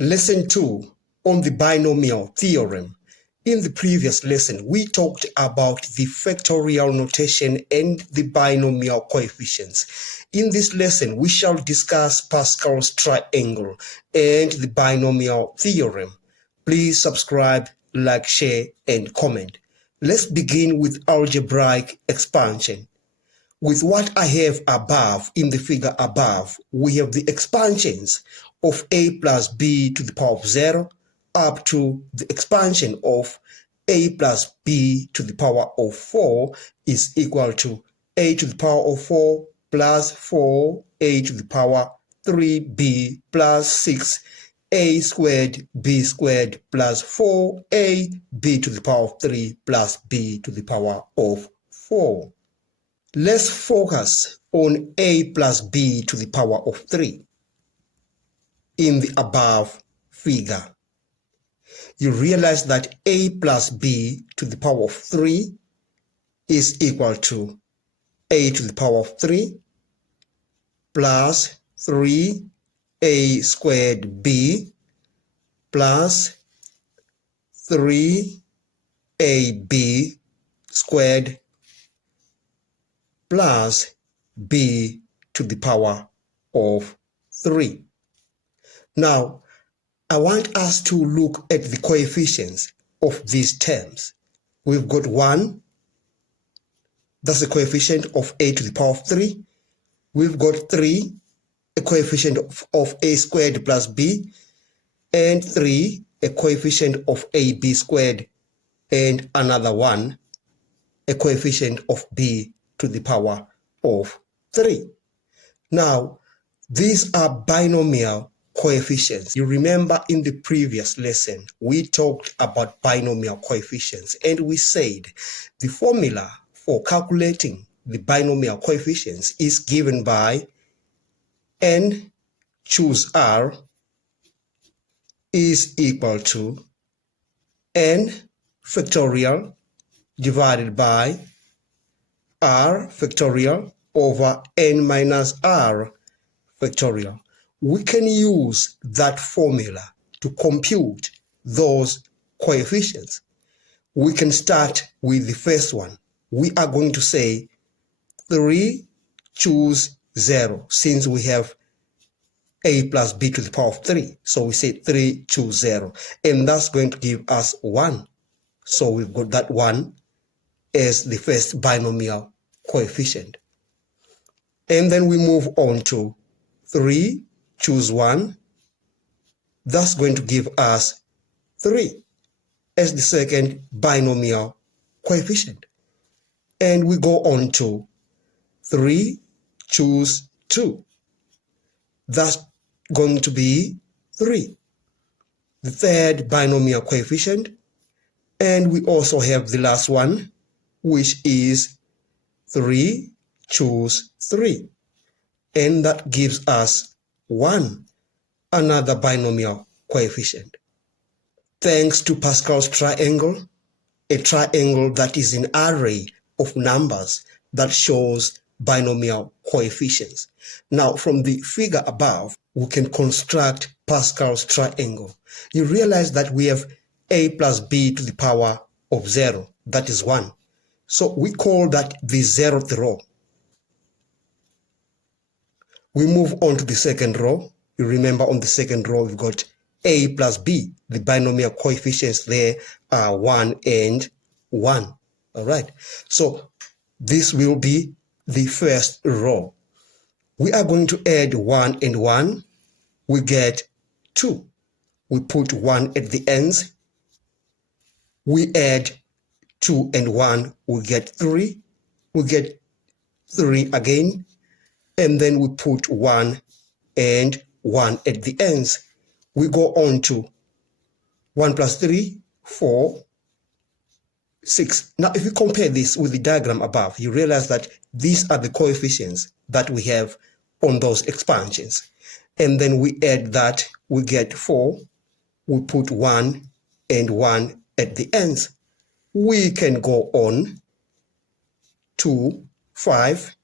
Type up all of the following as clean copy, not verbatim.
Lesson 2 on the binomial theorem. In the previous lesson, we talked about the factorial notation and the binomial coefficients. In this lesson, we shall discuss Pascal's triangle and the binomial theorem. Please subscribe, like, share, and comment. Let's begin with algebraic expansion. With what I have above in the figure above, we have the expansions of a plus b to the power of 0 up to the expansion of a plus b to the power of 4 is equal to a to the power of 4 plus 4a to the power 3b plus 6 a squared b squared plus 4a b to the power of 3 plus b to the power of 4. Let's focus on a plus b to the power of 3 in the above figure. You realize that a plus b to the power of 3 is equal to a to the power of 3 plus 3a squared b plus 3ab squared plus b to the power of 3. Now, I want us to look at the coefficients of these terms. We've got 1, that's the coefficient of a to the power of 3. We've got 3, a coefficient of a squared plus b, and 3, a coefficient of ab squared, and another 1, a coefficient of b to the power of 3. Now, these are binomial coefficients. You remember in the previous lesson, we talked about binomial coefficients, and we said the formula for calculating the binomial coefficients is given by n choose r is equal to n factorial divided by r factorial over n minus r factorial. We can use that formula to compute those coefficients. We can start with the first one. We are going to say 3 choose 0 since we have a plus b to the power of 3. So we say 3 choose 0, and that's going to give us 1. So we've got that 1 as the first binomial coefficient. And then we move on to 3 choose 1. That's going to give us 3 as the second binomial coefficient. And we go on to 3 choose 2. That's going to be 3, the third binomial coefficient. And we also have the last one, which is 3 choose 3. And that gives us 1, another binomial coefficient. Thanks to Pascal's triangle, a triangle that is an array of numbers that shows binomial coefficients. Now, from the figure above, we can construct Pascal's triangle. You realize that we have a plus b to the power of 0, that is 1. So we call that the 0th row. We move on to the second row. You remember on the second row, we've got a plus b. The binomial coefficients there are 1 and 1. All right. So this will be the first row. We are going to add 1 and 1. We get 2. We put 1 at the ends. We add 2 and 1. We get 3. We get 3 again. And then we put 1 and 1 at the ends. We go on to 1 plus 3, 4, 6. Now, if you compare this with the diagram above, you realize that these are the coefficients that we have on those expansions. And then we add that, we get 4. We put 1 and 1 at the ends. We can go on to 5,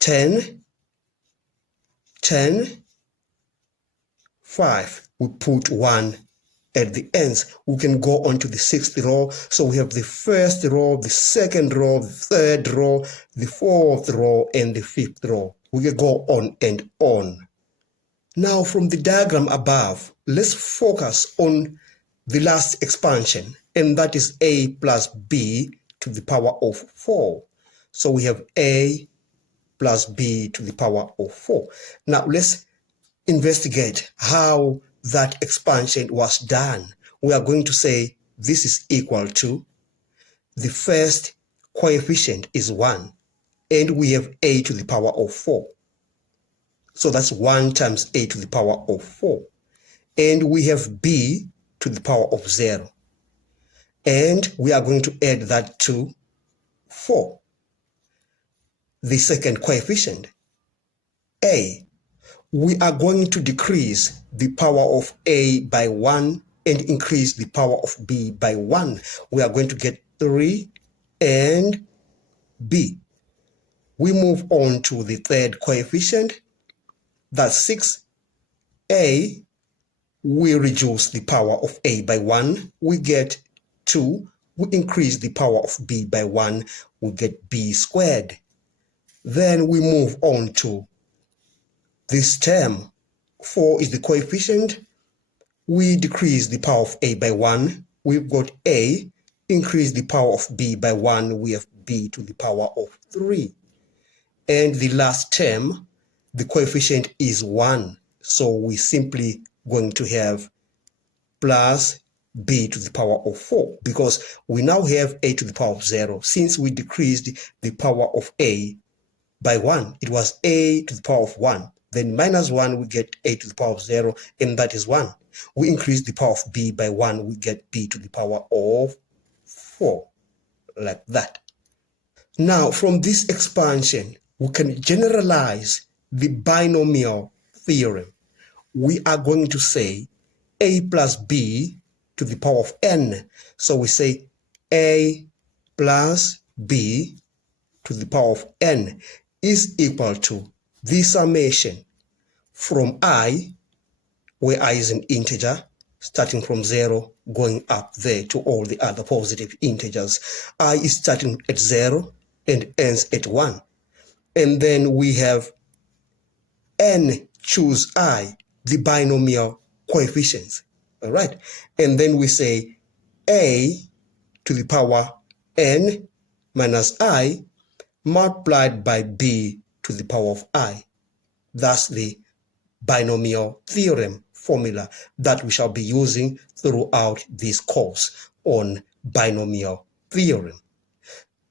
10, 10, 5. We put 1 at the ends. We can go on to the 6th row. So we have the 1st row, the 2nd row, the 3rd row, the 4th row, and the 5th row. We can go on and on. Now from the diagram above, let's focus on the last expansion, and that is a plus b to the power of 4. So we have a plus b to the power of 4. Now let's investigate how that expansion was done. We are going to say this is equal to the first coefficient is 1, and we have a to the power of 4. So that's 1 times a to the power of 4. And we have b to the power of 0. And we are going to add that to 4. The second coefficient, a. We are going to decrease the power of a by 1 and increase the power of b by 1. We are going to get 3 and b. We move on to the third coefficient, that's 6. A, we reduce the power of a by 1, we get 2. We increase the power of b by 1, we get b squared. Then we move on to this term. 4 is the coefficient. We decrease the power of a by 1. We've got a. Increase the power of b by 1. We have b to the power of 3. And the last term, the coefficient is 1. So we simply going to have plus b to the power of 4, because we now have a to the power of 0. Since we decreased the power of a by 1, it was a to the power of 1. Then minus 1, we get a to the power of 0, and that is 1. We increase the power of b by 1, we get b to the power of 4, like that. Now, from this expansion, we can generalize the binomial theorem. We are going to say a plus b to the power of n. So we say a plus b to the power of n is equal to the summation from I, where I is an integer, starting from 0, going up there to all the other positive integers. I is starting at 0 and ends at 1. And then we have n choose I, the binomial coefficients. All right. And then we say a to the power n minus I multiplied by b to the power of I. That's the binomial theorem formula that we shall be using throughout this course on binomial theorem.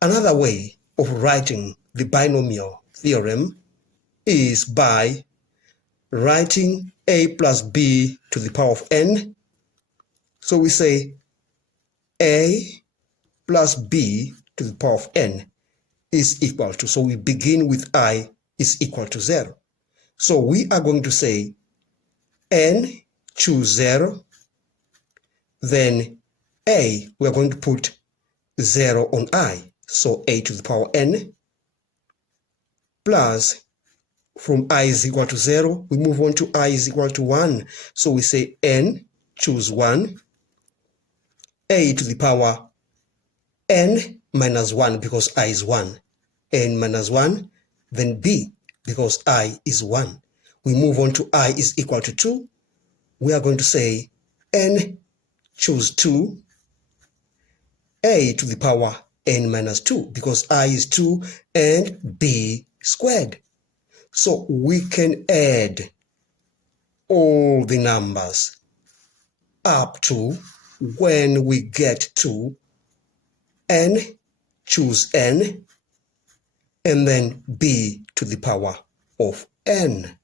Another way of writing the binomial theorem is by writing a plus b to the power of n. So we say a plus b to the power of n is equal to, so we begin with I is equal to 0. So we are going to say n choose 0, then a, we are going to put 0 on I, so a to the power n, plus from I is equal to 0, we move on to I is equal to 1. So we say n choose 1, a to the power n minus 1 because I is 1, n minus 1, then b because I is 1. We move on to I is equal to 2. We are going to say n choose 2, a to the power n minus 2 because I is 2 and b squared. So we can add all the numbers up to when we get to n choose n and then b to the power of n.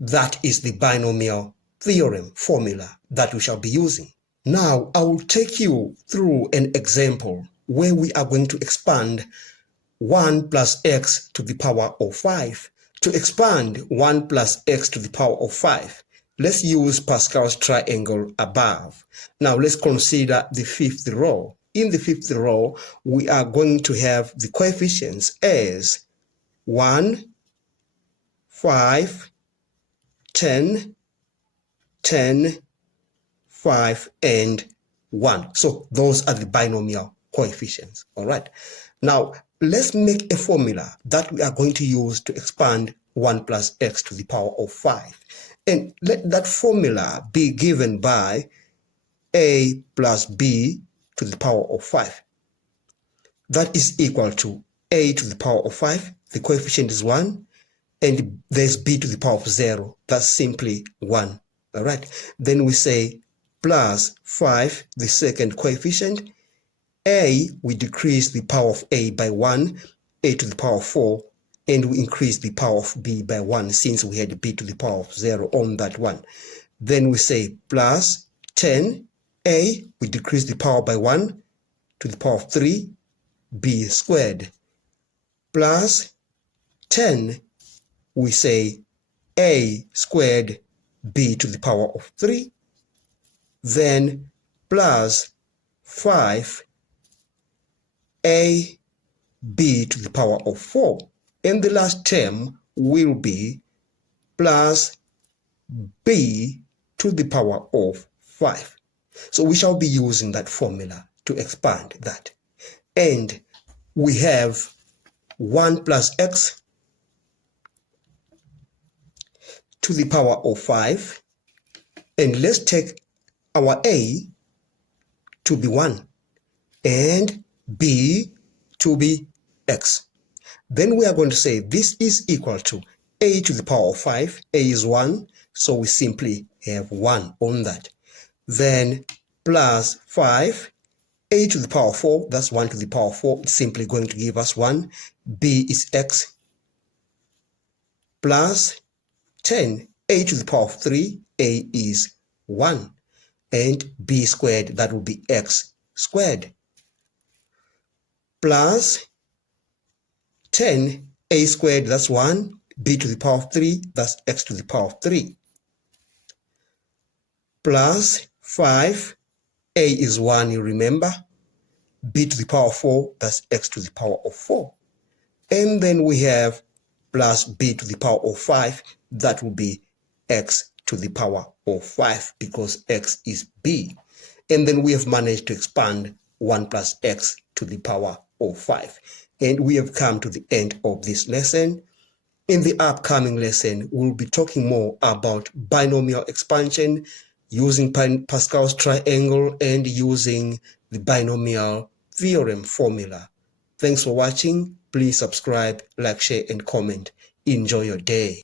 That is the binomial theorem formula that we shall be using. Now I will take you through an example where we are going to expand 1 plus x to the power of 5. To expand 1 plus x to the power of 5, let's use Pascal's triangle above. Now let's consider the 5th row. In the 5th row, we are going to have the coefficients as 1, 5, 10, 10, 5, and 1. So those are the binomial coefficients. All right. Now, let's make a formula that we are going to use to expand 1 plus x to the power of 5. And let that formula be given by a plus b to the power of 5. That is equal to a to the power of 5. The coefficient is 1. And there's b to the power of 0. That's simply 1. All right. Then we say plus 5, the second coefficient. A, we decrease the power of a by 1, a to the power of 4, and we increase the power of b by 1 since we had b to the power of 0 on that one. Then we say plus 10, a, we decrease the power by 1 to the power of 3, b squared. Plus 10, we say a squared b to the power of 3. Then plus 5 a b to the power of 4. And the last term will be plus b to the power of 5. So we shall be using that formula to expand that. And we have 1 plus x to the power of 5. And let's take our a to be 1 and b to be x. Then we are going to say this is equal to a to the power of 5. A is 1, so we simply have 1 on that. Then plus 5, a to the power of 4, that's 1 to the power of 4. It's simply going to give us 1. B is x. Plus 10, a to the power of 3, a is 1. And b squared, that will be x squared. Plus 10, a squared, that's 1. B to the power of 3, that's x to the power of 3. Plus 5, a is 1, you remember. B to the power of 4, that's x to the power of 4. And then we have plus b to the power of 5, that will be x to the power of 5 because x is b. And then we have managed to expand 1 plus x to the power of 5. And we have come to the end of this lesson. In the upcoming lesson, we'll be talking more about binomial expansion using Pascal's triangle and using the binomial theorem formula. Thanks for watching. Please subscribe, like, share, and comment. Enjoy your day.